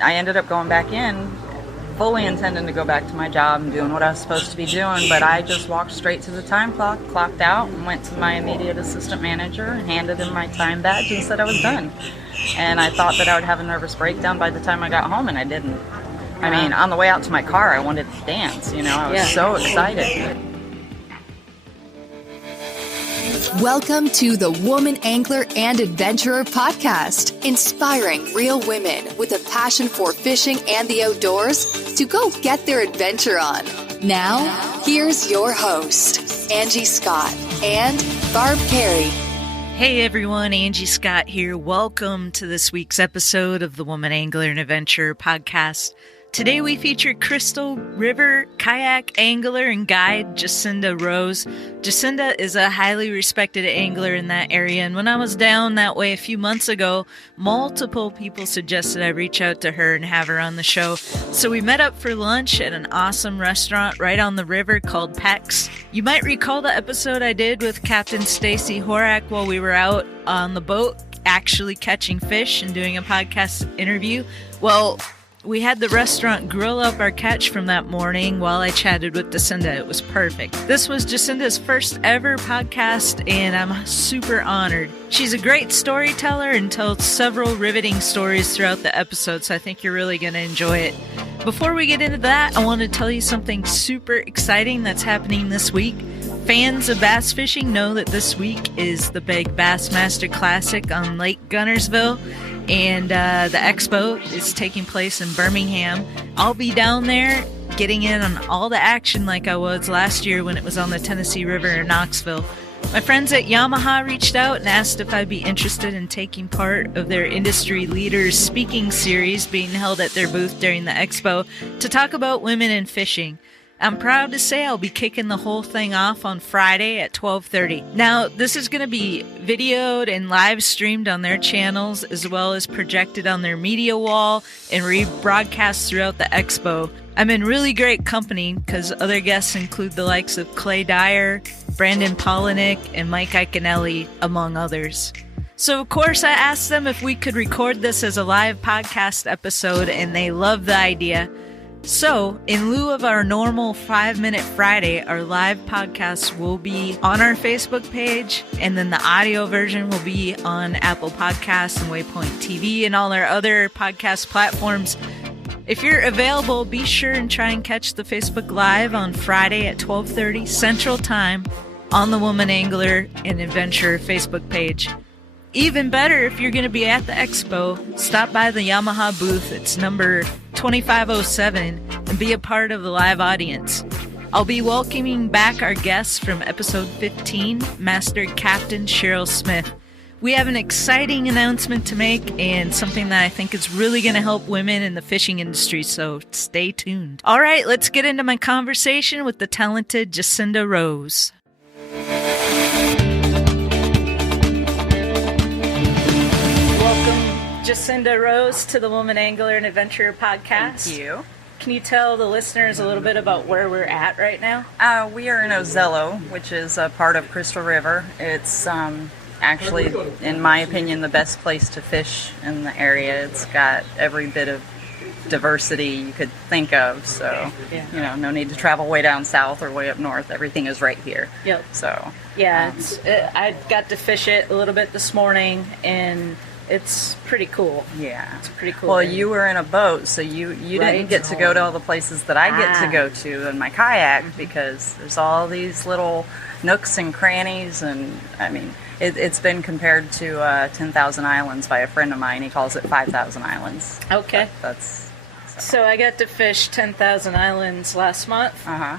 I ended up going back in, fully intending to go back to my job and doing what I was supposed to be doing, but I just walked straight to the time clock, clocked out, and went to my immediate assistant manager and handed him my time badge and said I was done. And I thought that I would have a nervous breakdown by the time I got home, and I didn't. I mean, on the way out to my car, I wanted to dance, I was so excited. Welcome to the Woman Angler and Adventurer podcast, inspiring real women with a passion for fishing and the outdoors to go get their adventure on. Now, here's your host, Angie Scott and Barb Carey. Hey everyone, Angie Scott here. Welcome to this week's episode of the Woman Angler and Adventurer podcast. Today we feature Crystal River kayak angler and guide Jacinda Rose. Jacinda is a highly respected angler in that area, and when I was down that way a few months ago, multiple people suggested I reach out to her and have her on the show. So we met up for lunch at an awesome restaurant right on the river called Peck's. You might recall the episode I did with Captain Stacy Horak while we were out on the boat actually catching fish and doing a podcast interview. Well, we had the restaurant grill up our catch from that morning while I chatted with Jacinda. It was perfect. This was Jacinda's first ever podcast, and I'm super honored. She's a great storyteller and tells several riveting stories throughout the episode, so I think you're really going to enjoy it. Before we get into that, I want to tell you something super exciting that's happening this week. Fans of bass fishing know that this week is the big Bassmaster Classic on Lake Gunnersville, and the expo is taking place in Birmingham. I'll be down there getting in on all the action like I was last year when it was on the Tennessee River in Knoxville. My friends at Yamaha reached out and asked if I'd be interested in taking part of their Industry Leaders speaking series being held at their booth during the expo to talk about women in fishing. I'm proud to say I'll be kicking the whole thing off on Friday at 12:30. Now, this is going to be videoed and live streamed on their channels, as well as projected on their media wall and rebroadcast throughout the expo. I'm in really great company because other guests include the likes of Clay Dyer, Brandon Polinick, and Mike Iaconelli, among others. So, of course, I asked them if we could record this as a live podcast episode, and they loved the idea. So, in lieu of our normal 5-Minute Friday, our live podcast will be on our Facebook page, and then the audio version will be on Apple Podcasts and Waypoint TV and all our other podcast platforms. If you're available, be sure and try and catch the Facebook Live on Friday at 12:30 Central Time on the Woman Angler and Adventurer Facebook page. Even better, if you're going to be at the expo, stop by the Yamaha booth. It's number 2507 and be a part of the live audience. I'll be welcoming back our guests from episode 15, Master Captain Cheryl Smith. We have an exciting announcement to make and something that I think is really going to help women in the fishing industry, so stay tuned. All right, let's get into my conversation with the talented Jacinda Rose. Jacinda Rose to the Woman Angler and Adventurer podcast. Thank you. Can you tell the listeners a little bit about where we're at right now? We are in Ozello, which is a part of Crystal River. It's actually, in my opinion, the best place to fish in the area. It's got every bit of diversity you could think of, so no need to travel way down south or way up north. Everything is right here. Yep. So I got to fish it a little bit this morning, and it's pretty cool. Yeah. It's pretty cool. Well, you were in a boat, so you didn't get to go to all the places that I get to go to in my kayak, because there's all these little nooks and crannies, and I mean, it's been compared to 10,000 Islands by a friend of mine. He calls it 5,000 Islands. Okay. So I got to fish 10,000 Islands last month. Uh-huh.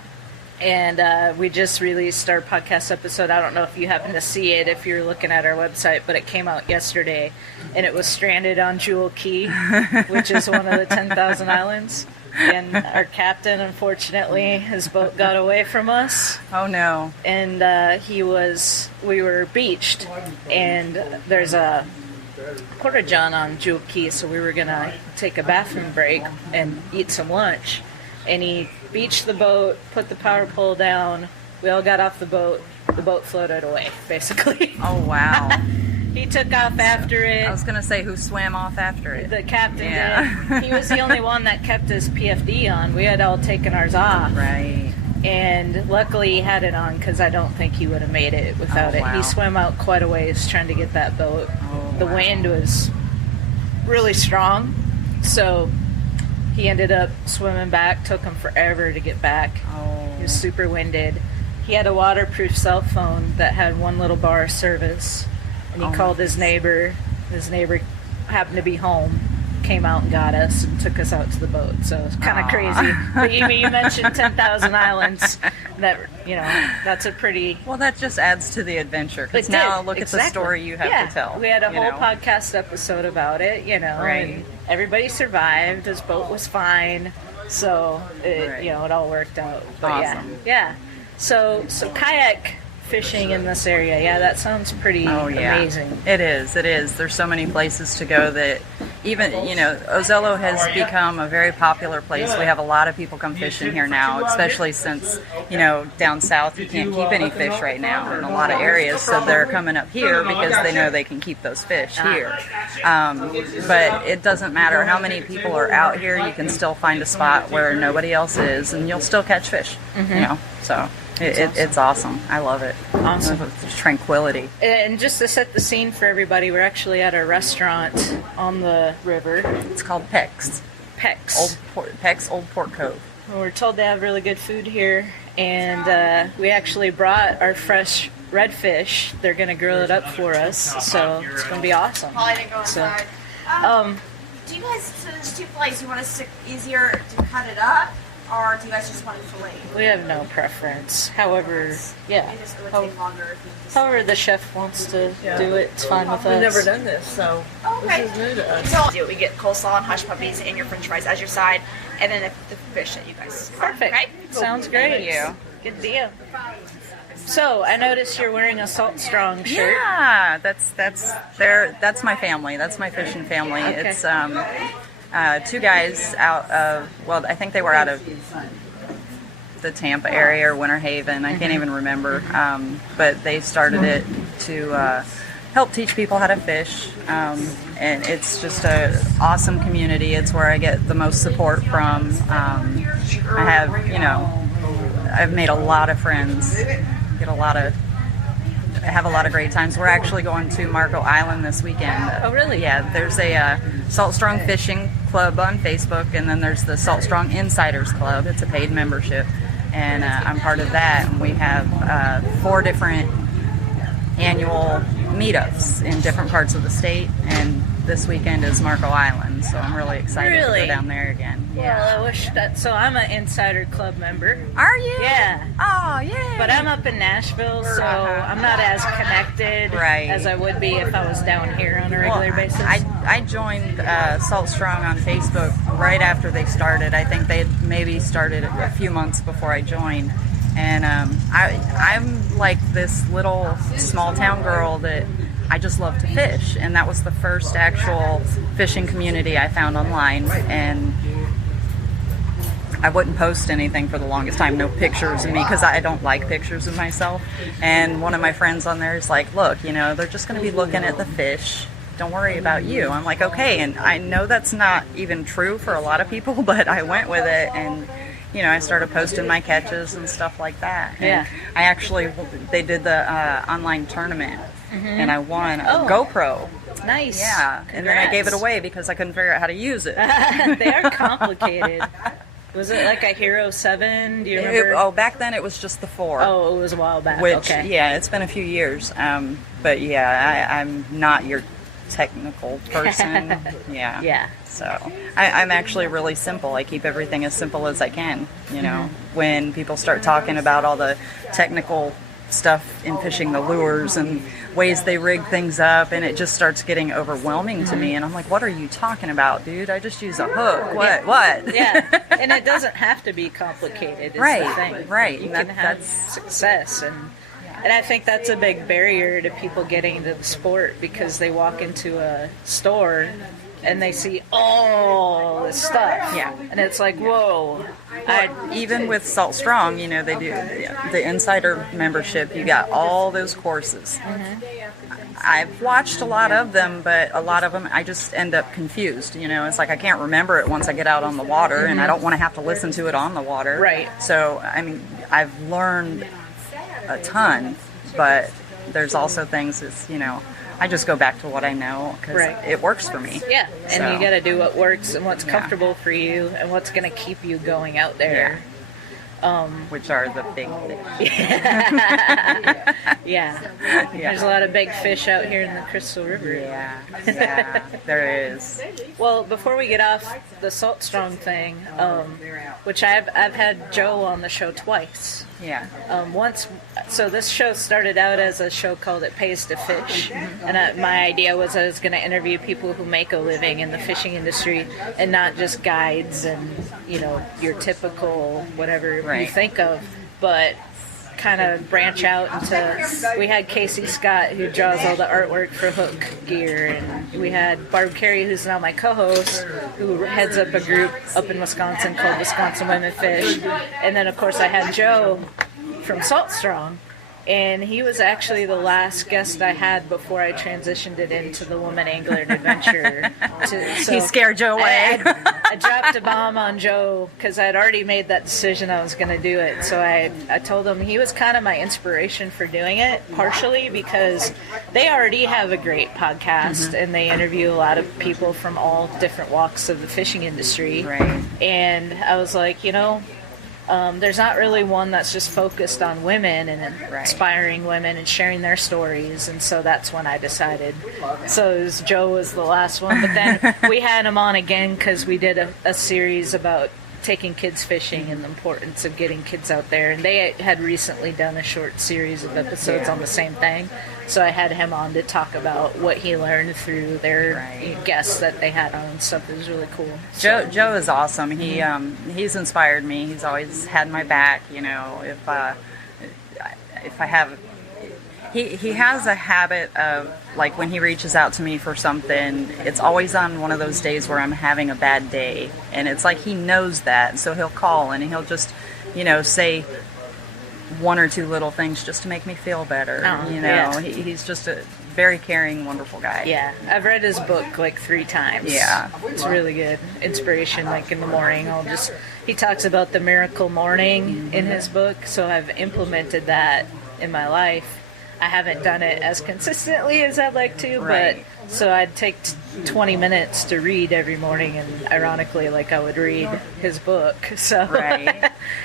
And we just released our podcast episode. I don't know if you happen to see it if you're looking at our website, but it came out yesterday, and it was stranded on Jewel Key, which is one of the 10,000 islands. And our captain, unfortunately, his boat got away from us. Oh, no. And we were beached, and there's a porta-john on Jewel Key, so we were going to take a bathroom break and eat some lunch. And he beached the boat, put the power pole down. We all got off the boat. The boat floated away, basically. Oh, wow. He took off after it. I was going to say who swam off after it. The captain did. He was the only one that kept his PFD on. We had all taken ours off. Right. And luckily he had it on because I don't think he would have made it without it. He swam out quite a ways trying to get that boat. The wind was really strong, so he ended up swimming back. Took him forever to get back. He was super winded. He had a waterproof cell phone that had one little bar of service, and he called his neighbor. His neighbor happened to be home, came out and got us and took us out to the boat. So it's kind of crazy. But you mentioned 10,000 islands. That, that's a pretty... Well, that just adds to the adventure. Because now look at the story you have to tell. We had a whole podcast episode about it, Right. And everybody survived. His boat was fine. So, it all worked out. But awesome. Yeah. So kayak fishing in this area, that sounds pretty amazing. It is. There's so many places to go that even, Ozello has become a very popular place. We have a lot of people come fishing here now, especially since, down south you can't keep any fish right now in a lot of areas, so they're coming up here because they know they can keep those fish here. But it doesn't matter how many people are out here, you can still find a spot where nobody else is and you'll still catch fish, so... It's awesome. I love it. Awesome. Tranquility. And just to set the scene for everybody, we're actually at a restaurant on the river. It's called Peck's. Peck's. Peck's Old Port Cove. We're told to have really good food here, and we actually brought our fresh redfish. They're going to grill it up for us, so it's going to be awesome. Holly didn't go outside. Do you guys, so there's two fillets, you want to stick easier to cut it up? Or do you guys just want to fillet? We have no preference. However, It just would take longer if you just... however the chef wants to do it, it's fine with us. We've never done this, so Okay. this is new to us. So we get coleslaw and hush puppies and your french fries as your side, and then the fish that you guys... Perfect. Okay? Sounds great. Thank you. Good deal. So, I noticed you're wearing a Salt Strong shirt. Yeah, that's my family. That's my fishing family. Okay. It's two guys out of, I think they were out of the Tampa area or Winter Haven. I can't even remember. But they started it to help teach people how to fish. And it's just an awesome community. It's where I get the most support from. I've made a lot of friends. Have a lot of great times. We're actually going to Marco Island this weekend. Oh, really? Yeah, there's a Salt Strong Fishing Club on Facebook, and then there's the Salt Strong Insiders Club. It's a paid membership, and I'm part of that. And we have 4 different annual meetups in different parts of the state, and this weekend is Marco Island, so I'm really excited to go down there again. Well, I wish that. So I'm an Insider Club member. Are you? Yeah. Oh, yeah. But I'm up in Nashville, so I'm not as connected as I would be if I was down here on a regular basis. I joined Salt Strong on Facebook right after they started. I think they had maybe started a few months before I joined. And I'm like this little small town girl that I just love to fish. And that was the first actual fishing community I found online. And I wouldn't post anything for the longest time, no pictures of me, because I don't like pictures of myself. And one of my friends on there is like, look, they're just going to be looking at the fish. Don't worry about you. I'm like, okay. And I know that's not even true for a lot of people, but I went with it, and I started posting my catches and stuff like that. And they did the online tournament, and I won a GoPro. Nice. Yeah. Congrats. And then I gave it away because I couldn't figure out how to use it. They are complicated. Was it like a Hero 7? Do you remember? Back then it was just the 4. Oh, it was a while back. Which, okay. yeah, it's been a few years. But yeah, I'm not your technical person. Yeah. Yeah. So I'm actually really simple. I keep everything as simple as I can. When people start talking about all the technical stuff in fishing, the lures and ways they rig things up, and it just starts getting overwhelming to me, and I'm like, what are you talking about, dude? I just use a hook. What? Yeah. And it doesn't have to be complicated, is the thing. Right. You can have success, and I think that's a big barrier to people getting into the sport, because they walk into a store and they see all this stuff. Yeah. And it's like, whoa. Even with Salt Strong, they do the insider membership. You got all those courses. I've watched a lot of them, but a lot of them I just end up confused. It's like I can't remember it once I get out on the water, and I don't want to have to listen to it on the water. Right. So, I've learned a ton, but there's also things that's, I just go back to what I know because it works for me. Yeah, and So, you got to do what works and what's comfortable for you and what's going to keep you going out there. which are the big fish. Yeah. There's a lot of big fish out here in the Crystal River. Yeah, there is. Well, before we get off the Salt Strong thing, which I've had Joe on the show twice. Yeah. Once, so this show started out as a show called It Pays to Fish, and my idea was I was going to interview people who make a living in the fishing industry, and not just guides and your typical whatever you think of, but kind of branch out into. We had Casey Scott, who draws all the artwork for Hook Gear, and we had Barb Carey, who's now my co-host, who heads up a group up in Wisconsin called Wisconsin Women Fish, and then of course I had Joe from Salt Strong, and he was actually the last guest I had before I transitioned it into the Woman Angler and Adventurer. He scared Joe away. I dropped a bomb on Joe because I'd already made that decision I was going to do it. So I told him he was kind of my inspiration for doing it, partially because they already have a great podcast and they interview a lot of people from all different walks of the fishing industry. Right. And I was like, there's not really one that's just focused on women and inspiring women and sharing their stories, and so that's when I decided. So Joe was the last one, but then we had him on again because we did a series about taking kids fishing and the importance of getting kids out there, and they had recently done a short series of episodes on the same thing. So I had him on to talk about what he learned through their guests that they had on and stuff. It was really cool. Joe is awesome. He's inspired me. He's always had my back. If I have, he has a habit of, like, when he reaches out to me for something, it's always on one of those days where I'm having a bad day, and it's like he knows that, so he'll call and he'll just say one or two little things just to make me feel better. He's just a very caring, wonderful guy. Yeah, I've read his book like 3 times. Yeah, it's really good. Inspiration, like in the morning, he talks about the miracle morning in his book, so I've implemented that in my life. I haven't done it as consistently as I'd like to, but so I'd take 20 minutes to read every morning, and ironically, like I would read his book. So,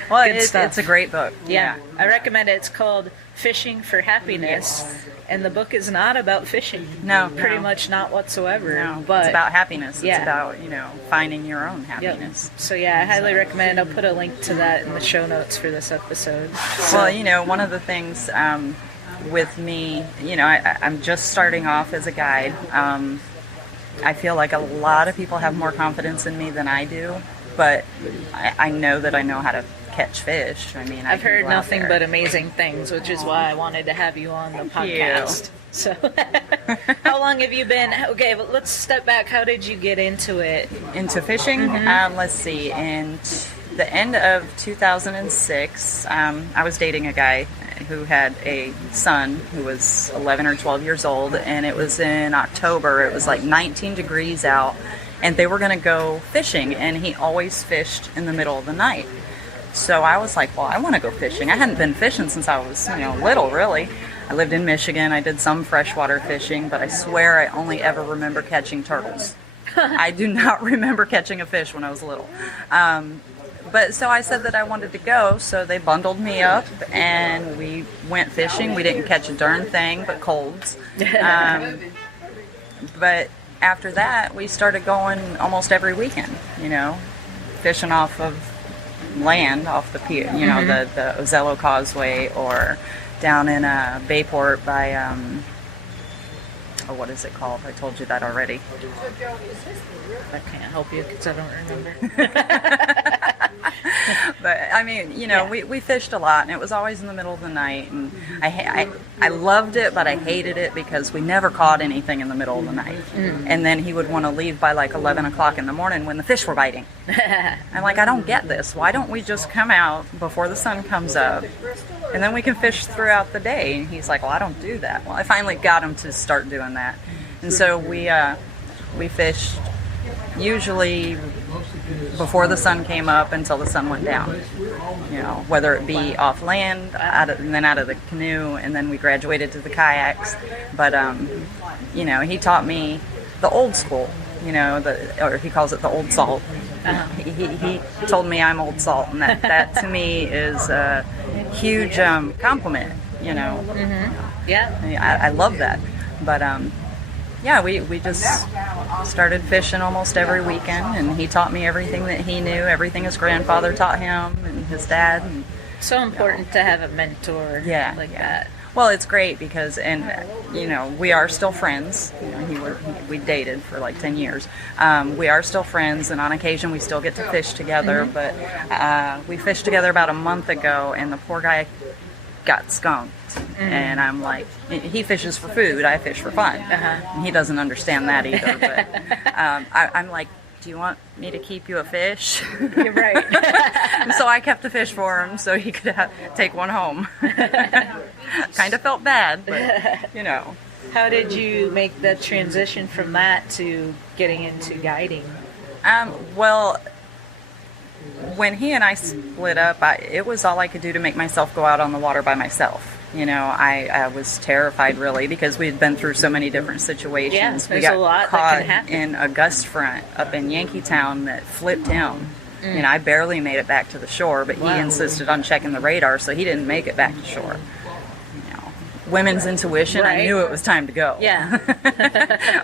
well, it's a great book. Yeah, I recommend it. It's called Fishing for Happiness, and the book is not about fishing. No, pretty much not whatsoever. No, but it's about happiness. It's about finding your own happiness. Yep. So I highly recommend. I'll put a link to that in the show notes for this episode. Well, one of the things. With me, I'm just starting off as a guide. I feel like a lot of people have more confidence in me than I do, but I know that I know how to catch fish. I've heard nothing but amazing things, which is why I wanted to have you on the podcast. So, how long have you been? Okay, but let's step back. How did you get into it? Into fishing? Let's see. In the end of 2006, I was dating a guy who had a son who was 11 or 12 years old, and it was in October. It was like 19 degrees out, and they were going to go fishing, and he always fished in the middle of the night. So I was like, well, I want to go fishing. I hadn't been fishing since I was, little, really. I lived in Michigan. I did some freshwater fishing, but I swear I only ever remember catching turtles. I do not remember catching a fish when I was little. But so I said that I wanted to go, so they bundled me up, and we went fishing. We didn't catch a darn thing but colds. But after that, we started going almost every weekend, fishing off of land, off the pier, the Ozello Causeway, or down in Bayport by, what is it called? I told you that already. I can't help you because I don't remember. But I mean, we fished a lot, and it was always in the middle of the night, and I loved it, but I hated it because we never caught anything in the middle of the night. And then he would want to leave by like 11 o'clock in the morning when the fish were biting. I'm like, I don't get this. Why don't we just come out before the sun comes up, and then we can fish throughout the day? And he's like, well, I don't do that. Well, I finally got him to start doing that. And so we fished usually before the sun came up until the sun went down. Whether it be off land, and then out of the canoe, and then we graduated to the kayaks. But he taught me the old school. Or he calls it the old salt. He told me I'm old salt, and that to me is a huge compliment. Yeah. I love that. But we just started fishing almost every weekend, and he taught me everything that he knew, everything his grandfather taught him and his dad. And, so important to have a mentor like that. Well, it's great because, we are still friends. We dated for like 10 years. We are still friends, and on occasion we still get to fish together. But we fished together about a month ago, and the poor guy got skunked. And I'm like, he fishes for food, I fish for fun. And he doesn't understand that either. But I'm like, do you want me to keep you a fish? You're right. And so I kept a fish for him so he could take one home. Kind of felt bad, but How did you make the transition from that to getting into guiding? Well, when he and I split up, it was all I could do to make myself go out on the water by myself. I was terrified, really, because we had been through so many different situations. Yeah, there's we got a lot caught that can happen. in a gust front up in Yankeetown that flipped him. I barely made it back to the shore, but he insisted on checking the radar, so he didn't make it back to shore. Women's intuition, Right. I knew it was time to go. Yeah.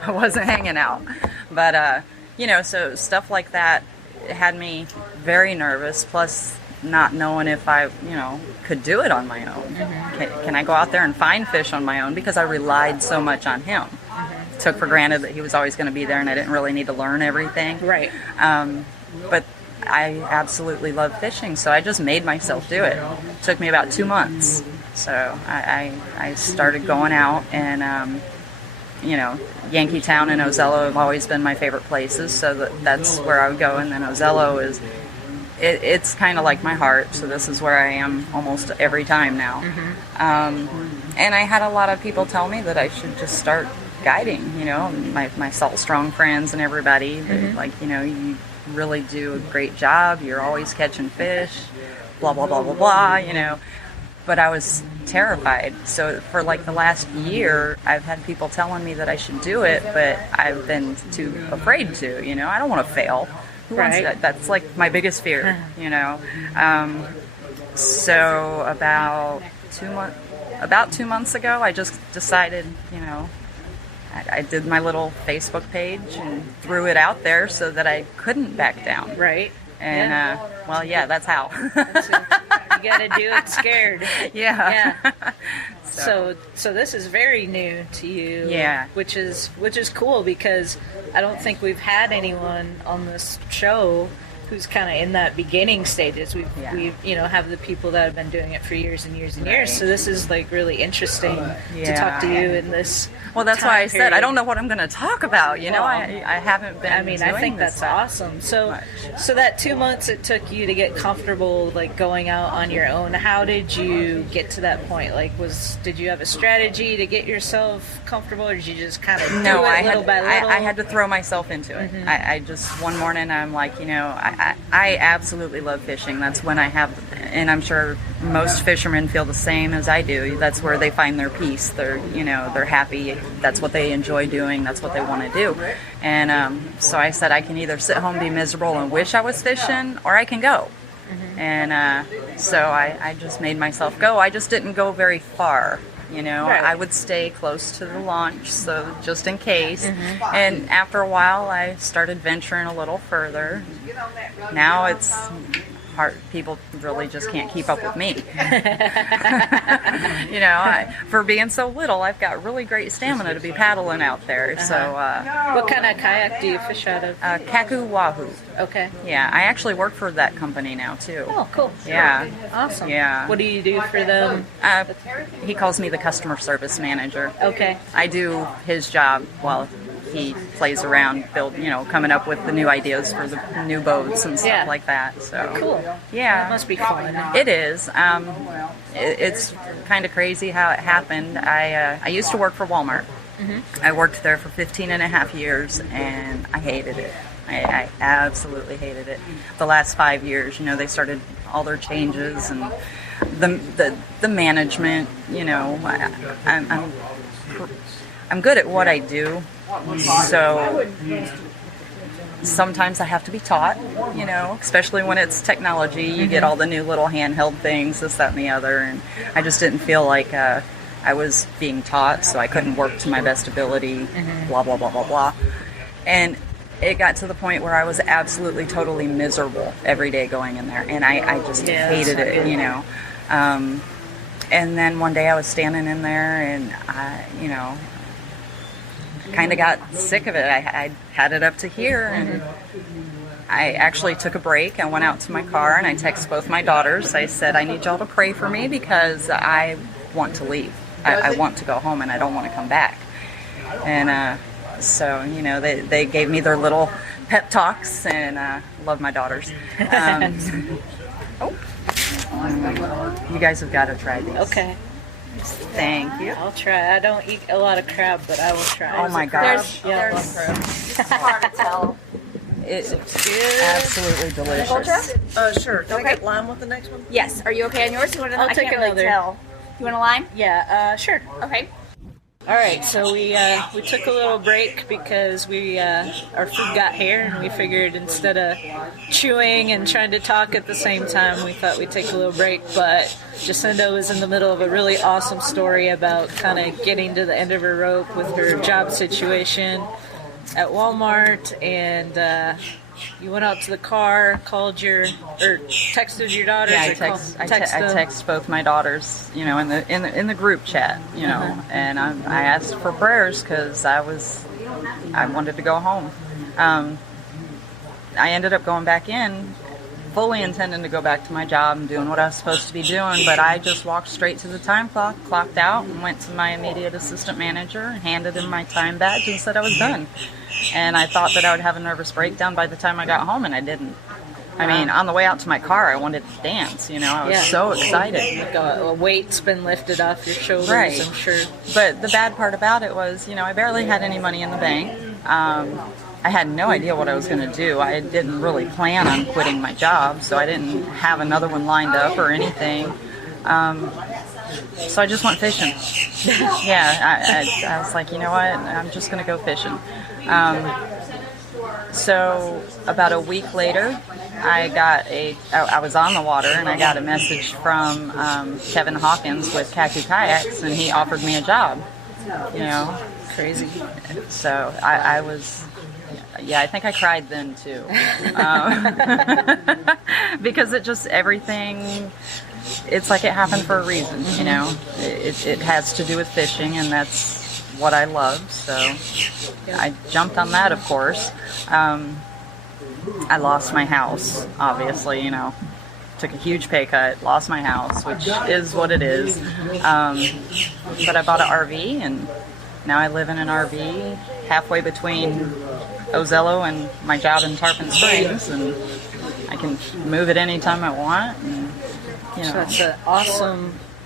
I wasn't hanging out. But, so stuff like that had me very nervous, plus not knowing if I, could do it on my own. Can I go out there and find fish on my own? Because I relied so much on him. Took for granted that he was always going to be there, and I didn't really need to learn everything. Right. But I absolutely love fishing, so I just made myself do it. It took me about 2 months. So I started going out, and Yankeetown and Ozello have always been my favorite places, so that's where I would go. And then Ozello it's kind of like my heart, so this is where I am almost every time now. And I had a lot of people tell me that I should just start guiding, my Salt Strong friends and everybody. You really do a great job, you're always catching fish, blah, blah, blah, blah, blah, But I was terrified. So for like the last year, I've had people telling me that I should do it, but I've been too afraid to, I don't want to fail. Who wants that? That's like my biggest fear, So about 2 months ago, I just decided, I did my little Facebook page and threw it out there so that I couldn't back down. Right. And, that's how. You got to do it scared. Yeah. So this is very new to you. Yeah. Which is cool, because I don't think we've had anyone on this show who's kind of in that beginning stages. We've have the people that have been doing it for years and years and years. So this is like really interesting to talk to you in this. Well, that's time why I said period. I don't know what I'm going to talk about. I haven't been. I think that's awesome. So that 2 months it took you to get comfortable, like going out on your own. How did you get to that point? Like, did you have a strategy to get yourself comfortable, or did you just kind of do it little by little? I had to throw myself into it. I just one morning I'm like, I absolutely love fishing. That's when I have, and I'm sure most fishermen feel the same as I do. That's where they find their peace. They're happy. That's what they enjoy doing. That's what they want to do. And so I said, I can either sit home, be miserable, and wish I was fishing, or I can go. And so I just made myself go. I just didn't go very far. Right. I would stay close to the launch, so just in case. And after a while, I started venturing a little further. Now it's people really just can't keep up with me. For being so little, I've got really great stamina to be paddling out there. So, what kind of kayak do you fish out of? Kaku Wahoo. Okay. Yeah, I actually work for that company now too. Oh, cool. Yeah. Awesome. Yeah. What do you do for them? He calls me the customer service manager. Okay. I do his job while he plays around, coming up with the new ideas for the new boats and stuff like that. So cool. Yeah, that must be fun. It is. It's kind of crazy how it happened. I used to work for Walmart. Mm-hmm. I worked there for 15 and a half years, and I hated it. I absolutely hated it. The last 5 years, they started all their changes and the management. I'm good at what I do. So sometimes I have to be taught, especially when it's technology. You get all the new little handheld things, this, that, and the other. And I just didn't feel like I was being taught, so I couldn't work to my best ability, blah, blah, blah, blah, blah. And it got to the point where I was absolutely, totally miserable every day going in there. And I just hated it, And then one day I was standing in there and kind of got sick of it. I had it up to here, and I actually took a break. I went out to my car and I texted both my daughters. I said, I need y'all to pray for me because I want to leave. I want to go home and I don't want to come back. And so, they gave me their little pep talks, and love my daughters. You guys have got to try these. Okay. Thank you. I'll try. I don't eat a lot of crab, but I will try. Oh my gosh. There's it's hard to tell. It's absolutely delicious. Sure. Can I get lime with the next one? Yes. Are you okay on yours? I'll take another. Really tell. You want a lime? Yeah, sure. Okay. All right, so we took a little break because our food got here, and we figured instead of chewing and trying to talk at the same time, we thought we'd take a little break. But Jacinda was in the middle of a really awesome story about kind of getting to the end of her rope with her job situation at Walmart, and you went out to the car, texted your daughters. Yeah, I text both my daughters, in the group chat, and I asked for prayers because I wanted to go home. I ended up going back in, fully intending to go back to my job and doing what I was supposed to be doing, but I just walked straight to the time clock, clocked out, and went to my immediate assistant manager, handed him my time badge, and said I was done. And I thought that I would have a nervous breakdown by the time I got home, and I didn't. I mean, on the way out to my car, I wanted to dance, I was so excited. Like a weight's been lifted off your shoulders, right. I'm sure. But the bad part about it was, I barely had any money in the bank. I had no idea what I was going to do. I didn't really plan on quitting my job, so I didn't have another one lined up or anything. So I just went fishing. I was like, you know what? I'm just going to go fishing. So about a week later, I was on the water, and I got a message from Kevin Hawkins with Kayak Kayaks, and he offered me a job. Crazy. So I was, I think I cried then too, because everything. It's like it happened for a reason, It has to do with fishing, and that's what I love. So I jumped on that, of course. I lost my house, obviously, took a huge pay cut, lost my house, which is what it is. But I bought an RV, and now I live in an RV halfway between Ozello and my job in Tarpon Springs, and I can move it anytime I want. And, So it's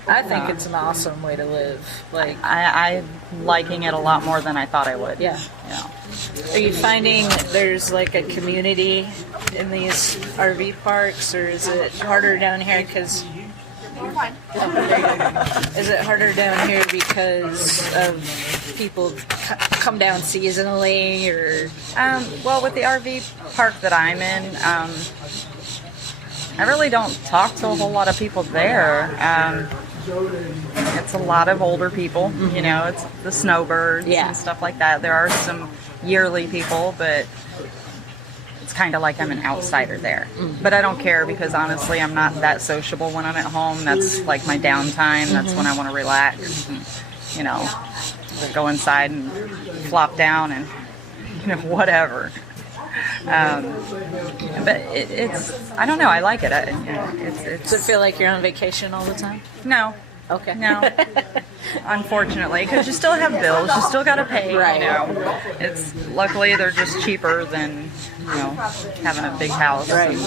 I think it's an awesome way to live. Like I'm liking it a lot more than I thought I would. Yeah. Are you finding there's like a community in these RV parks, or is it harder down here because? Is it harder down here because of people come down seasonally, or? Well, with the RV park that I'm in, I really don't talk to a whole lot of people there. It's a lot of older people, it's the snowbirds and stuff like that. There are some yearly people, but it's kind of like I'm an outsider there. But I don't care because honestly, I'm not that sociable when I'm at home. That's like my downtime. That's when I want to relax and, you know, go inside and flop down and, you know, whatever. But it's I don't know. I like it. Does it feel like you're on vacation all the time? No. Okay. No. Unfortunately, because you still have bills, you still got to pay. Right. You know, it's luckily they're just cheaper than, you know, having a big house and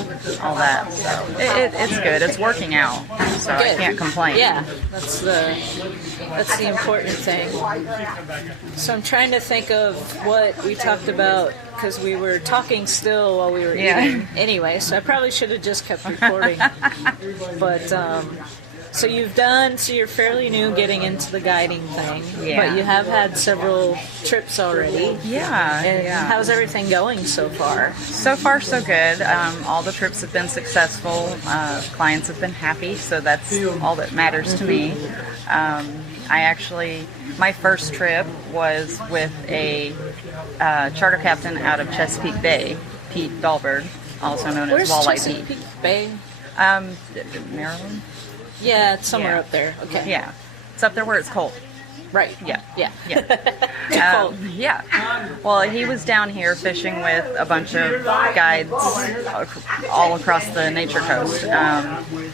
all that. So it's good. It's working out, so Good. I can't complain. Yeah, that's the important thing. So I'm trying to think of what we talked about because we were talking still while we were eating. Anyway, so I probably should have just kept recording. But so you're fairly new getting into the guiding thing, but you have had several trips already. Yeah. And how's everything going so far? So far, so good. All the trips have been successful. Clients have been happy, so that's all that matters to me. My first trip was with a charter captain out of Chesapeake Bay, Pete Dahlberg, also known as Walleye Pete. Chesapeake Bay? Maryland? Yeah, it's somewhere up there. Okay. Yeah. It's up there where it's cold. Right. Yeah. Yeah. Cold. Yeah. Well, he was down here fishing with a bunch of guides all across the Nature Coast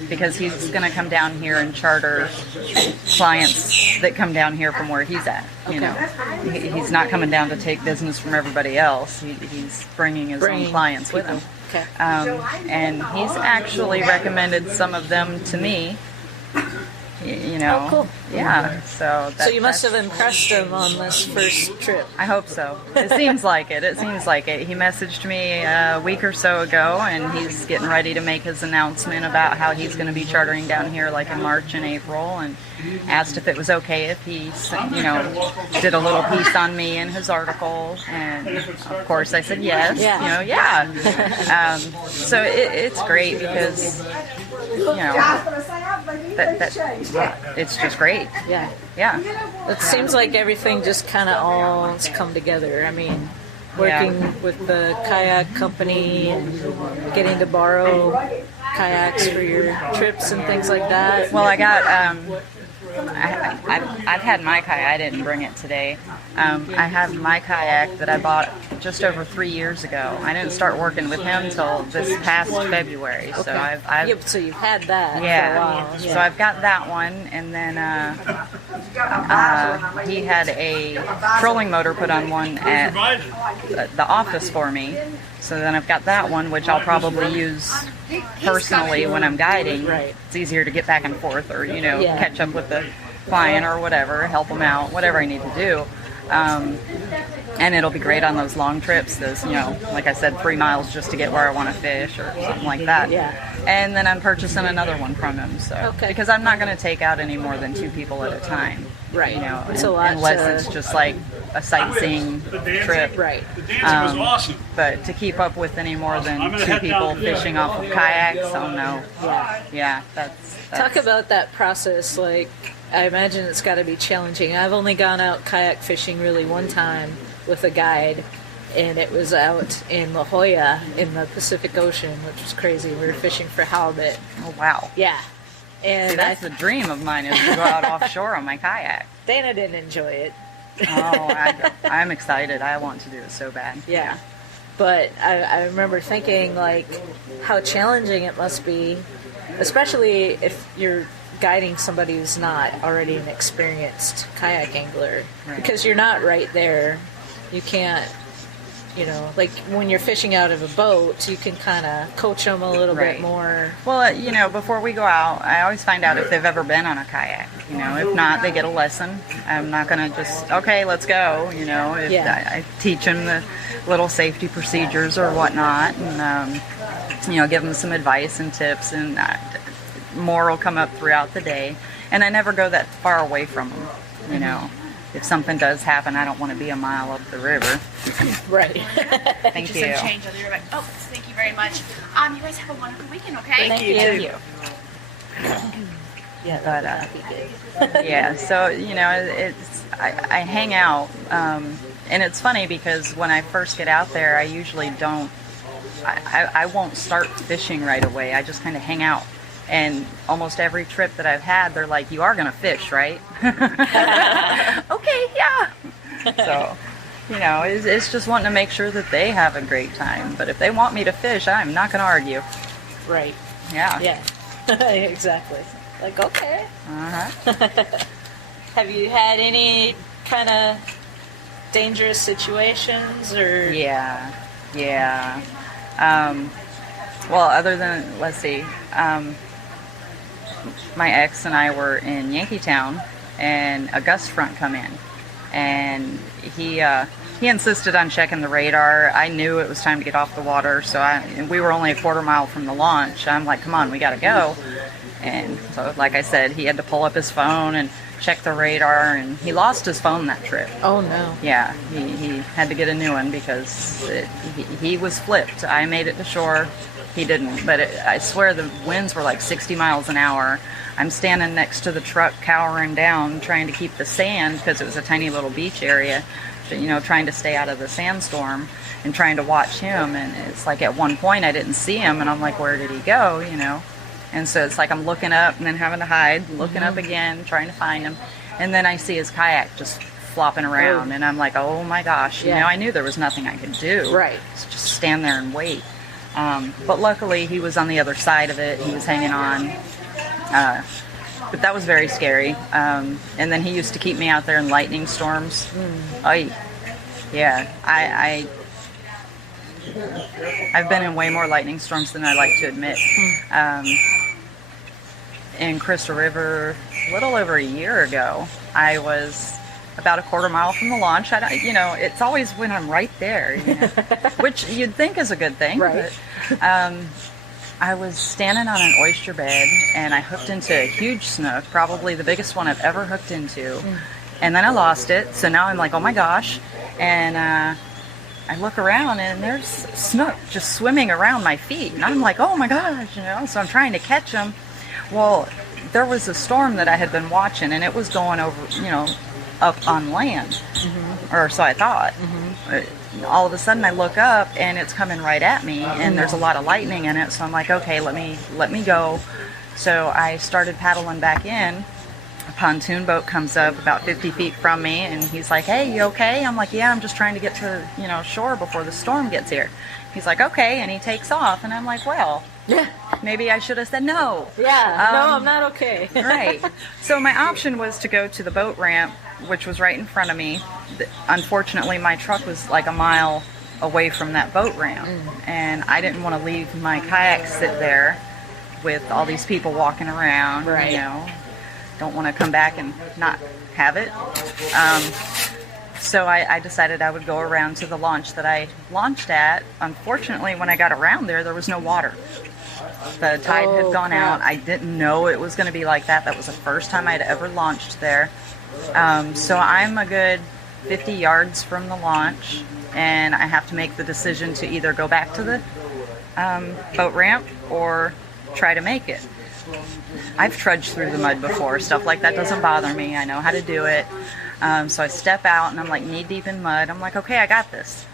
because he's going to come down here and charter clients that come down here from where he's at. You know, he's not coming down to take business from everybody else. He's bringing his own clients with him. Okay. And he's actually recommended some of them to me. You know. Oh, cool. Yeah. So you must have impressed him on this first trip. I hope so. It seems like it. He messaged me a week or so ago, and he's getting ready to make his announcement about how he's going to be chartering down here like in March and April, and asked if it was okay if he, you know, did a little piece on me in his article, and of course I said yes. Yeah. You know, yeah. So it's great because, you know, it's just great. Yeah. Yeah. It seems like everything just kind of all has come together. I mean, working with the kayak company and getting to borrow kayaks for your trips and things like that. Well, I got, I've had my kayak. I didn't bring it today. I have my kayak that I bought just over 3 years ago. I didn't start working with him until this past February. So I've so you've had that for a while. Yeah. So I've got that one, and then he had a trolling motor put on one at the office for me. So then I've got that one, which I'll probably use personally when I'm guiding. Right. It's easier to get back and forth, or catch up with the client or whatever, help them out, whatever I need to do. And it'll be great on those long trips. Those, like I said, 3 miles just to get where I want to fish or something like that. Yeah. And then I'm purchasing another one from him. So because I'm not going to take out any more than 2 people at a time. Right. It's a lot unless it's just like a sightseeing trip. Right. The dancing was awesome. But to keep up with any more than 2 people fishing off of kayaks, oh no. Yeah. That's Talk about that process. Like, I imagine it's got to be challenging. I've only gone out kayak fishing really one time with a guide, and it was out in La Jolla in the Pacific Ocean, which was crazy. We were fishing for halibut. Oh wow. Yeah. And see, that's the dream of mine, is to go out offshore on my kayak. Dana didn't enjoy it. I'm excited. I want to do it so bad. Yeah. But I remember thinking, like, how challenging it must be, especially if you're guiding somebody who's not already an experienced kayak angler. Right. Because you're not right there. You can't, like when you're fishing out of a boat, you can kind of coach them a little bit more. Well, before we go out, I always find out if they've ever been on a kayak. If not, they get a lesson. I'm not going to just, okay, let's go. I teach them the little safety procedures or whatnot, and, give them some advice and tips, and more will come up throughout the day. And I never go that far away from them, If something does happen, I don't want to be a mile up the river. Right. Thank you. Some change on the river. Oh, thank you very much. You guys have a wonderful weekend, okay? Thank you. Yeah, but yeah. So I hang out, and it's funny because when I first get out there, I usually don't I won't start fishing right away. I just kind of hang out. And almost every trip that I've had, they're like, "You are going to fish, right?" Okay, yeah. So, it's just wanting to make sure that they have a great time. But if they want me to fish, I'm not going to argue. Right. Yeah. Yeah. Exactly. Like, okay. Uh-huh. Have you had any kind of dangerous situations or? Yeah. Well, other than, let's see, my ex and I were in Yankeetown, and a gust front come in, and he insisted on checking the radar. I knew it was time to get off the water, so we were only a quarter mile from the launch. I'm like, come on, we gotta go. And so, like I said, he had to pull up his phone and check the radar, and he lost his phone that trip. Oh no. Yeah, he had to get a new one because he was flipped. I made it to shore. He didn't, but I swear the winds were like 60 miles an hour. I'm standing next to the truck cowering down trying to keep the sand, because it was a tiny little beach area, trying to stay out of the sandstorm and trying to watch him. And it's like at one point I didn't see him, and I'm like, where did he go, And so it's like I'm looking up and then having to hide, looking up again, trying to find him. And then I see his kayak just flopping around, and I'm like, oh my gosh, I knew there was nothing I could do. Right. Just stand there and wait. But luckily he was on the other side of it. He was hanging on. But that was very scary. And then he used to keep me out there in lightning storms. I've been in way more lightning storms than I like to admit. In Crystal River, a little over a year ago, I was about a quarter mile from the launch. It's always when I'm right there, which you'd think is a good thing. Right. But, I was standing on an oyster bed, and I hooked into a huge snook, probably the biggest one I've ever hooked into. And then I lost it, so now I'm like, oh my gosh. And I look around, and there's snook just swimming around my feet. And I'm like, oh my gosh, so I'm trying to catch them. Well, there was a storm that I had been watching, and it was going over, up on land, or so I thought. All of a sudden I look up, and it's coming right at me, and there's a lot of lightning in it, so I'm like, okay, let me go. So I started paddling back in. A pontoon boat comes up about 50 feet from me, and he's like, hey, you okay? I'm like, yeah, I'm just trying to get to shore before the storm gets here. He's like, okay, and he takes off, and I'm like, well, maybe I should have said no. Yeah, no, I'm not okay. Right. So my option was to go to the boat ramp, which was right in front of me. Unfortunately, my truck was like a mile away from that boat ramp, and I didn't want to leave my kayak sit there with all these people walking around. Right. Don't want to come back and not have it. So I decided I would go around to the launch that I launched at. Unfortunately, when I got around there was no water. The tide had gone out. I didn't know it was going to be like that. That was the first time I'd ever launched there. So I'm a good 50 yards from the launch, and I have to make the decision to either go back to the boat ramp or try to make it. I've trudged through the mud before. Stuff like that doesn't bother me. I know how to do it. So I step out, and I'm like knee deep in mud. I'm like, okay, I got this.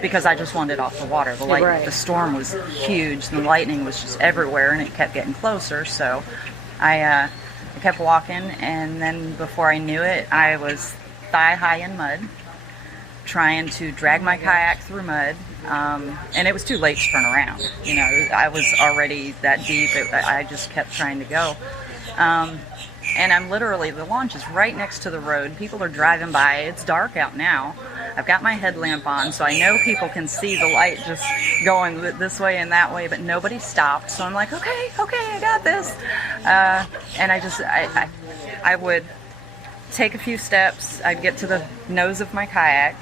Because I just wanted off the water. The storm was huge, and the lightning was just everywhere, and it kept getting closer. So I kept walking, and then before I knew it, I was thigh high in mud, trying to drag my kayak through mud. And it was too late to turn around. I was already that deep. I just kept trying to go. And I'm literally, the launch is right next to the road. People are driving by. It's dark out now. I've got my headlamp on, so I know people can see the light just going this way and that way, but nobody stopped. So I'm like, okay, I got this. And I would take a few steps. I'd get to the nose of my kayak.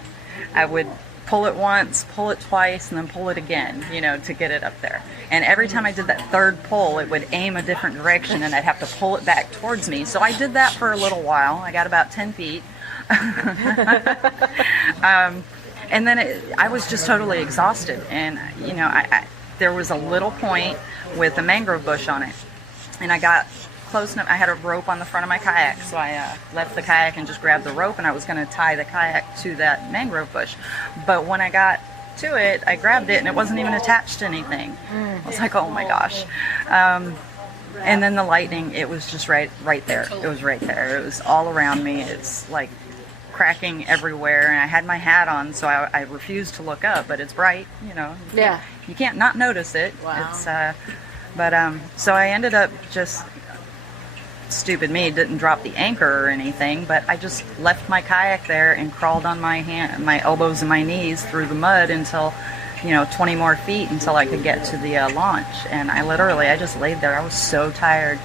I would pull it once, pull it twice, and then pull it again, to get it up there. And every time I did that third pull, it would aim a different direction, and I'd have to pull it back towards me. So I did that for a little while. I got about 10 feet. And then I was just totally exhausted. And, there was a little point with a mangrove bush on it. And I got close enough. I had a rope on the front of my kayak, so I left the kayak and just grabbed the rope, and I was going to tie the kayak to that mangrove bush. But when I got to it, I grabbed it and it wasn't even attached to anything. I was like, oh my gosh. And then the lightning, it was just right there. It was right there. It was all around me. It's like cracking everywhere, and I had my hat on, so I refused to look up, but it's bright, you know. You can't not notice it. Wow. It's so I ended up just, stupid me, didn't drop the anchor or anything, but I just left my kayak there and crawled on my elbows and my knees through the mud until, 20 more feet until I could get to the launch. And I just laid there. I was so tired.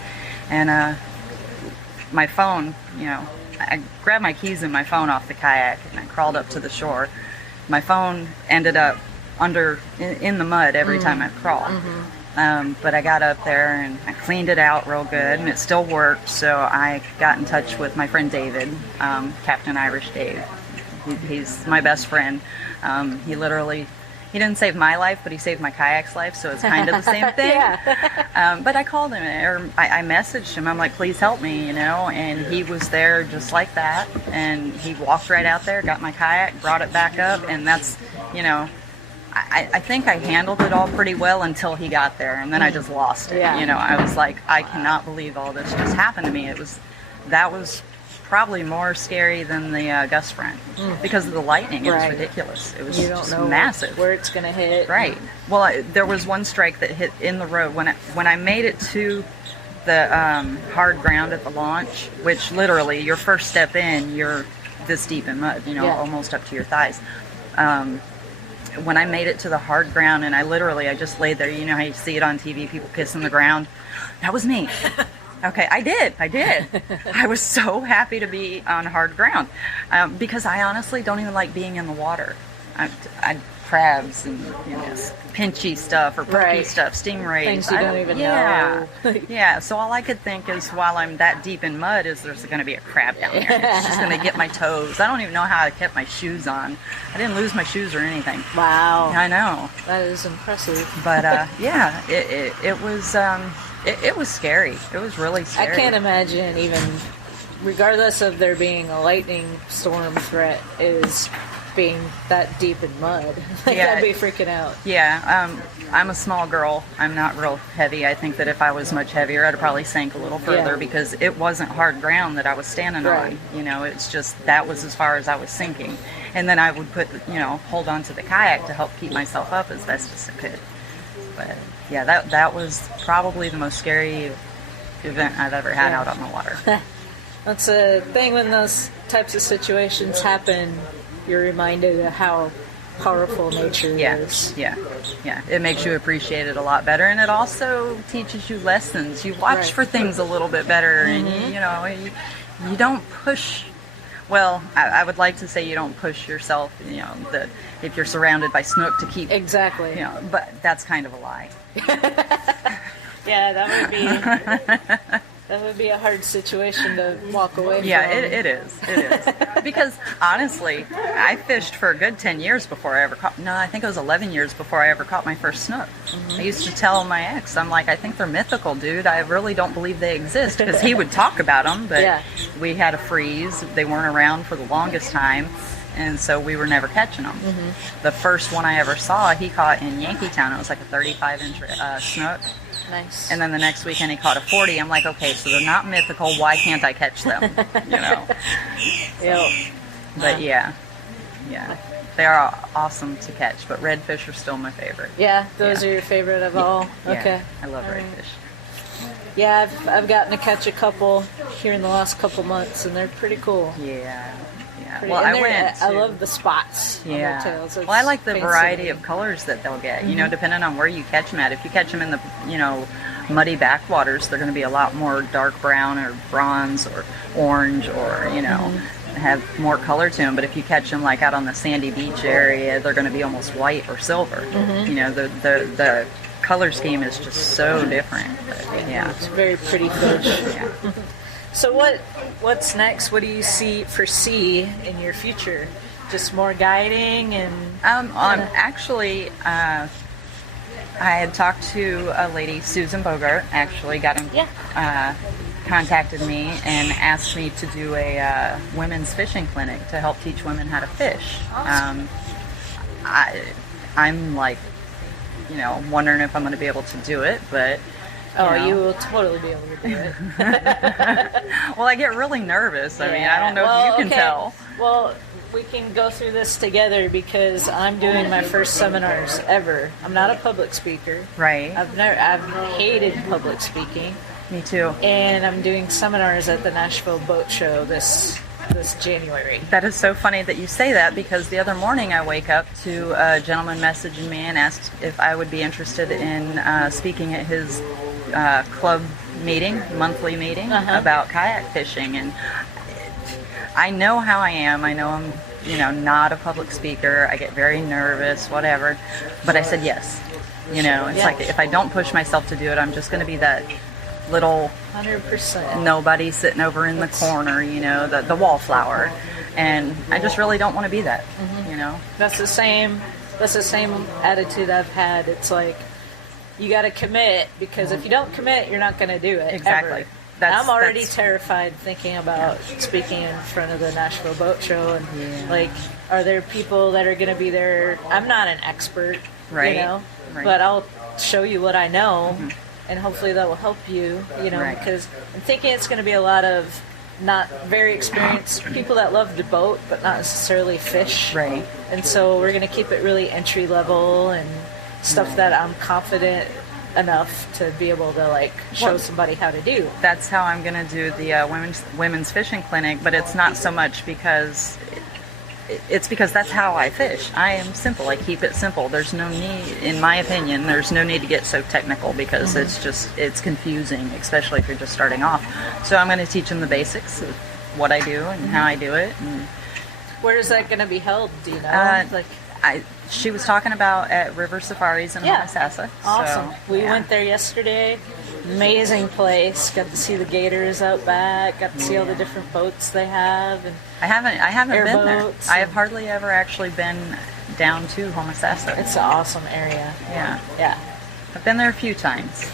And my phone, I grabbed my keys and my phone off the kayak and I crawled up to the shore. My phone ended up in the mud every time I crawled. But I got up there and I cleaned it out real good and it still worked. So I got in touch with my friend David, Captain Irish Dave. He's my best friend. He didn't save my life, but he saved my kayak's life, so it's kind of the same thing. But I called him, or I messaged him. I'm like, please help me, and he was there just like that. And he walked right out there, got my kayak, brought it back up, and that's, I think I handled it all pretty well until he got there, and then I just lost it. I was like, I cannot believe all this just happened to me. That was probably more scary than the gust front because of the lightning. It was ridiculous. It was just massive. Where it's going to hit. Right. Well, there was one strike that hit in the road when I made it to the hard ground at the launch, which literally your first step in, you're this deep in mud, almost up to your thighs. When I made it to the hard ground and I just laid there, you know how you see it on TV, people kissing the ground? That was me. Okay, I did. I was so happy to be on hard ground because I honestly don't even like being in the water. I crabs and pinchy stuff or perky stuff, stingrays. Things you don't even know. Yeah, so all I could think is while I'm that deep in mud is there's going to be a crab down there. It's just going to get my toes. I don't even know how I kept my shoes on. I didn't lose my shoes or anything. Wow. I know. That is impressive. But it was... It was scary. It was really scary. I can't imagine, even regardless of there being a lightning storm threat, is being that deep in mud. I'd be freaking out. Yeah, I'm a small girl. I'm not real heavy. I think that if I was much heavier, I'd probably sink a little further because it wasn't hard ground that I was standing on. It's just that was as far as I was sinking. And then I would hold on to the kayak to help keep myself up as best as I could. But yeah, that was probably the most scary event I've ever had out on the water. That's a thing when those types of situations happen, you're reminded of how powerful nature is. Yeah. It makes you appreciate it a lot better, and it also teaches you lessons. You watch for things a little bit better, and you don't push. Well, I would like to say you don't push yourself, that if you're surrounded by snook to keep... Exactly. But that's kind of a lie. Yeah, that would be a hard situation to walk away from. Yeah, it is. Because, honestly, I fished for a good 10 years before I ever caught... No, I think it was 11 years before I ever caught my first snook. I used to tell my ex, I'm like, I think they're mythical, dude. I really don't believe they exist. Because he would talk about them, but we had a freeze. They weren't around for the longest time. And so we were never catching them. The first one I ever saw, he caught in Yankeetown. It was like a 35-inch snook. Nice. And then the next weekend he caught a 40. I'm like, okay, so they're not mythical. Why can't I catch them? But yeah, they are awesome to catch. But redfish are still my favorite. Yeah, those are your favorite of all. Okay, I love redfish. Yeah, I've gotten to catch a couple here in the last couple months, and they're pretty cool. Yeah. Well, I love the spots on their tails. Well, I like the variety of colors that they'll get, depending on where you catch them at. If you catch them in the, muddy backwaters, they're going to be a lot more dark brown or bronze or orange or, have more color to them. But if you catch them like out on the sandy beach area, they're going to be almost white or silver. The color scheme is just so different. But, it's a very pretty fish. So what's next? What do you foresee in your future? Just more guiding and... Actually, I had talked to a lady, Susan Bogart, actually contacted me and asked me to do a women's fishing clinic to help teach women how to fish. Awesome. I'm like, wondering if I'm going to be able to do it, but you will totally be able to do it. Well, I get really nervous. I mean, I don't know if you can tell. Well, we can go through this together because I'm doing my first seminars ever. I'm not a public speaker. Right. I've hated public speaking. Me too. And I'm doing seminars at the Nashville Boat Show this January. That is so funny that you say that, because the other morning I wake up to a gentleman messaging me and asked if I would be interested in speaking at his club monthly meeting about kayak fishing. And I know how I am. I know I'm, not a public speaker. I get very nervous, whatever. But I said yes. It's like if I don't push myself to do it, I'm just going to be that little 100% nobody sitting over in the corner, the wallflower. And I just really don't want to be that, That's the same attitude I've had. It's like, you got to commit, because if you don't commit, you're not going to do it. Exactly. Ever. I'm already terrified thinking about speaking in front of the Nashville Boat Show, and like, are there people that are going to be there? I'm not an expert, right. But I'll show you what I know, and hopefully that will help you, because I'm thinking it's going to be a lot of not very experienced people that love to boat, but not necessarily fish. Right. And so we're going to keep it really entry level and stuff that I'm confident enough to be able to show somebody how to do. That's how I'm going to do the women's fishing clinic, but it's not so much because it's because that's how I fish. I am simple. I keep it simple. There's no need, in my opinion, there's no need to get so technical, because it's confusing, especially if you're just starting off. So I'm going to teach them the basics of what I do and how I do it. And where is that going to be held? Do you know? She was talking about at River Safaris in Homosassa. Awesome. So, we went there yesterday. Amazing place. Got to see the gators out back. Got to see all the different boats they have. And I haven't been there. I have and hardly ever actually been down to Homosassa. It's an awesome area. Yeah. I've been there a few times.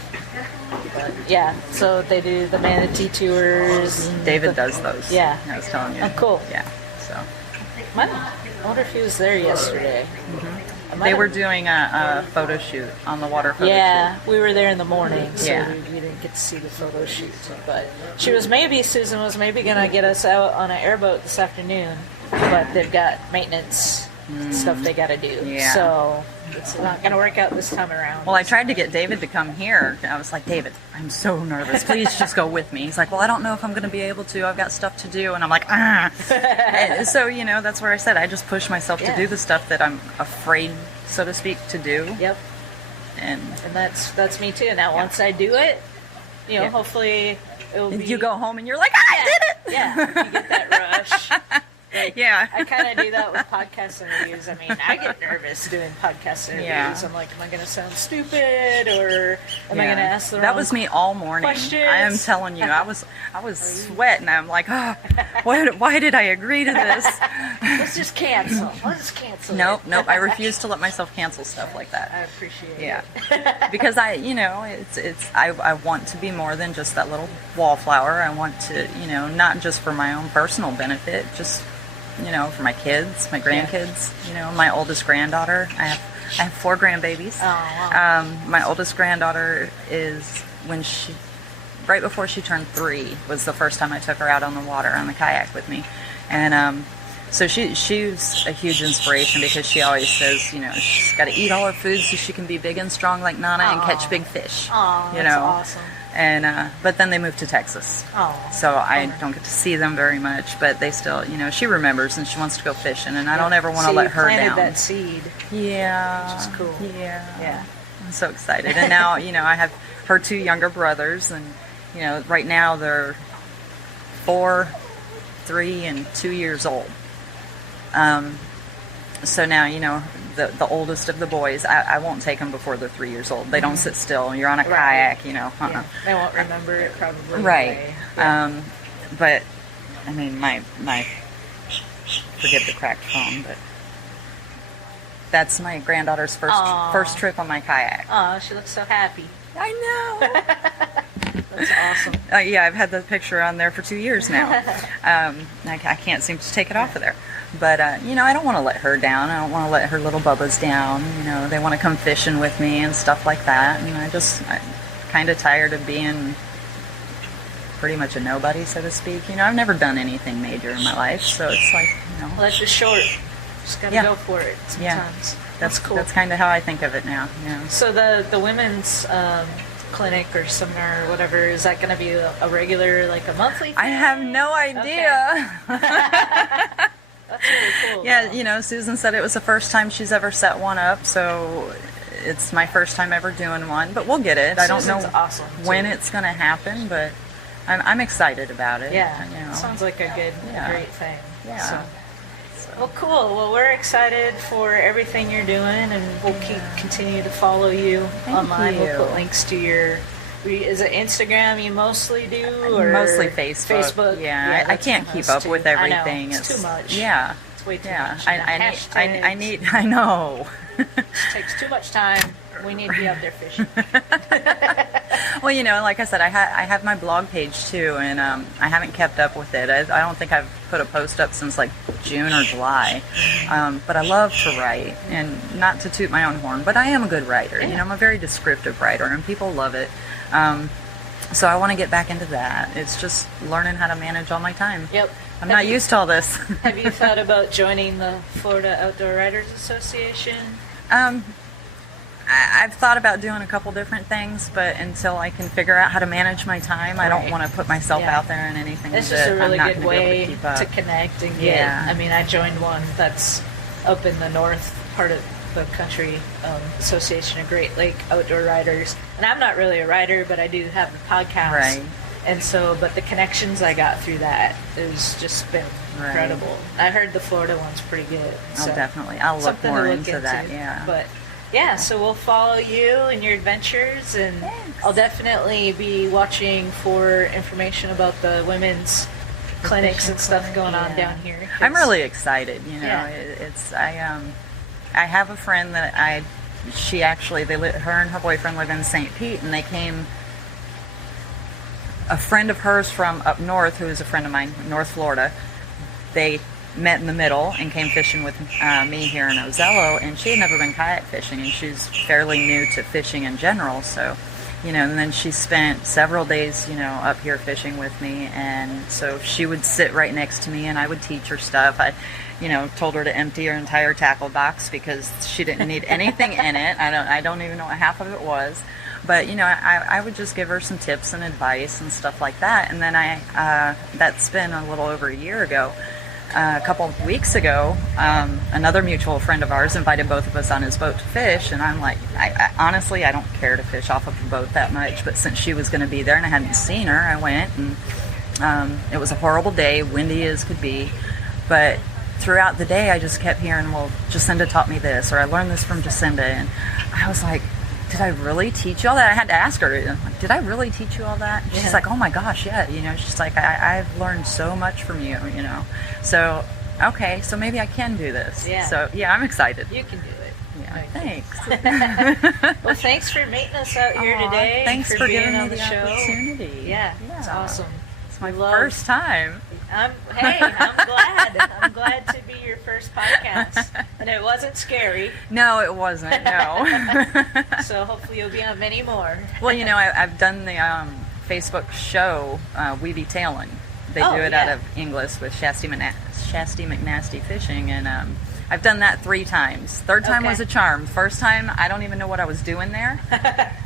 But, yeah. So they do the manatee tours. David does those. Yeah. I was telling you. Oh, cool. Yeah. So. I wonder if he was there yesterday. They were doing a photo shoot on the water photo shoot. We were there in the morning, so Yeah. we didn't get to see the photo shoot. But Susan was maybe going to get us out on an airboat this afternoon, but they've got maintenance stuff they got to do. Yeah. So it's not going to work out this time around. Well, I tried to get David to come here. I was like, David, I'm so nervous. Please just go with me. He's like, well, I don't know if I'm going to be able to. I've got stuff to do. And I'm like, And so, that's where I said I just push myself to do the stuff that I'm afraid, so to speak, to do. Yep. And that's me too. Now, once I do it, hopefully it will be... You go home and you're like, I did it! Yeah, you get that rush. Yeah. I kind of do that with podcast interviews. I mean, I get nervous doing podcast interviews. Yeah. I'm like, am I going to sound stupid, or am I going to ask the wrong That was me all morning. questions? I am telling you, I was sweating. I'm like, why did I agree to this? Let's just cancel. Let's cancel. Nope. I refuse to let myself cancel stuff like that. I appreciate it. Because I want to be more than just that little wallflower. I want to, not just for my own personal benefit, just, for my kids, my grandkids, my oldest granddaughter. I have 4 grandbabies. Oh, wow. My oldest granddaughter is right before she turned 3 was the first time I took her out on the water on the kayak with me. And so she's a huge inspiration, because she always says, she's got to eat all her food so she can be big and strong like Nana and catch big fish. Oh, that's awesome. And but then they moved to Texas. Oh, so I don't get to see them very much, but they still, she remembers and she wants to go fishing, and I don't ever want to let her down. That seed. Yeah. Which is cool. Yeah. I'm so excited. And now, I have her 2 younger brothers, and, right now they're 4, 3, and 2 years old. So now, the oldest of the boys, I won't take them before they're 3 years old. They don't sit still. You're on a kayak, Yeah. They won't remember it probably. Right. But, I mean, my forget the cracked phone, but that's my granddaughter's first trip on my kayak. Oh, she looks so happy. I know. That's awesome. Yeah, I've had the picture on there for 2 years now. I can't seem to take it off of there. But, I don't want to let her down. I don't want to let her little bubbas down. They want to come fishing with me and stuff like that. And I'm kind of tired of being pretty much a nobody, so to speak. I've never done anything major in my life, so it's like, Life is short. Just gotta go for it sometimes. Yeah. That's cool. That's kind of how I think of it now. Yeah. So the women's clinic or seminar or whatever, is that going to be a regular, like a monthly thing? I have no idea. Okay. That's really cool. Yeah, Susan said it was the first time she's ever set one up, so it's my first time ever doing one, but we'll get it. I don't know awesome when it's going to happen, but I'm excited about it. Yeah, sounds like a great thing. Yeah. So. Well, cool. Well, we're excited for everything you're doing, and we'll continue to follow you online. You. We'll put links to your. Is it Instagram you mostly do, or mostly Facebook? Facebook. Yeah, I can't keep up with everything. I know. It's too much. Yeah, it's way too yeah. much. I need. I know. It takes too much time. We need to be out there fishing. Well, like I said, I have my blog page too, and I haven't kept up with it. I don't think I've put a post up since like June or July. But I love to write, and not to toot my own horn, but I am a good writer. I'm a very descriptive writer, and people love it. So I want to get back into that. It's just learning how to manage all my time. Yep. I'm not used to all this. Have you thought about joining the Florida Outdoor Writers Association? I've thought about doing a couple different things, but until I can figure out how to manage my time, I don't want to put myself out there in anything. It's that just a really I'm not good gonna be able way to keep up. to connect and get. I mean, I joined one that's up in the north part of the country, Association of Great Lake Outdoor Writers, and I'm not really a writer, but I do have the podcast. Right. And so, but the connections I got through that has just been incredible. I heard the Florida one's pretty good. So definitely. I'll look more into that. Yeah. But yeah, so we'll follow you and your adventures, and Thanks. I'll definitely be watching for information about the women's clinics and stuff going on down here. I'm really excited. I have a friend that her and her boyfriend live in St. Pete, and they came. A friend of hers from up north, who is a friend of mine, North Florida, they met in the middle and came fishing with me here in Ozello, and she had never been kayak fishing, and she's fairly new to fishing in general, so, and then she spent several days, up here fishing with me, and so she would sit right next to me, and I would teach her stuff. I told her to empty her entire tackle box because she didn't need anything in it. I don't even know what half of it was. But, I would just give her some tips and advice and stuff like that. And then that's been a little over a year ago. A couple of weeks ago, another mutual friend of ours invited both of us on his boat to fish. And I'm like, honestly, I don't care to fish off of the boat that much. But since she was going to be there and I hadn't seen her, I went. And it was a horrible day, windy as could be. But throughout the day, I just kept hearing, well, Jacinda taught me this, or I learned this from Jacinda. And I was like, did I really teach you all that? I had to ask her, did I really teach you all that? Yeah. She's like, oh my gosh, yeah. She's like, I've learned so much from you, So, okay, so maybe I can do this. Yeah. So, yeah, I'm excited. You can do it. Yeah, thanks. Well, thanks for meeting us out here today. Thanks for being giving me on the show. opportunity. Yeah, it's awesome. It's my first time. I'm glad. I'm glad to be your first podcast. And it wasn't scary. No, it wasn't, no. So hopefully you'll be on many more. Well, I've done the Facebook show, We Be Tailing. They do it out of Inglis with Shasty McNasty Fishing, and I've done that 3 times. Third time was a charm. First time, I don't even know what I was doing there.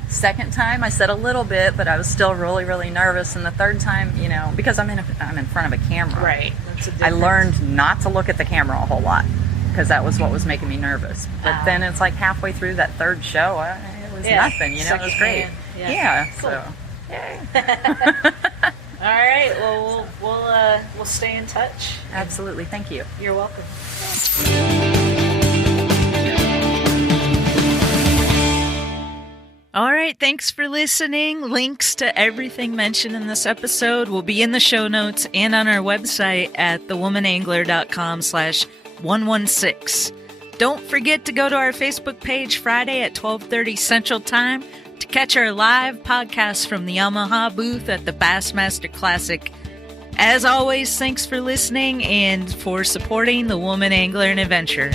Second time, I said a little bit, but I was still really, really nervous. And the third time, because I'm in front of a camera. Right. That's a I learned not to look at the camera a whole lot because that was what was making me nervous. But then it's like halfway through that third show, it was nothing. It was great. Cool. So. All right. Well, we'll stay in touch. Absolutely. Thank you. You're welcome. All right, thanks for listening. Links to everything mentioned in this episode will be in the show notes and on our website at thewomanangler.com/116. Don't forget to go to our Facebook page Friday at 12:30 Central Time to catch our live podcast from the Yamaha booth at the Bassmaster Classic As always, thanks for listening and for supporting the Woman Angler and Adventurer.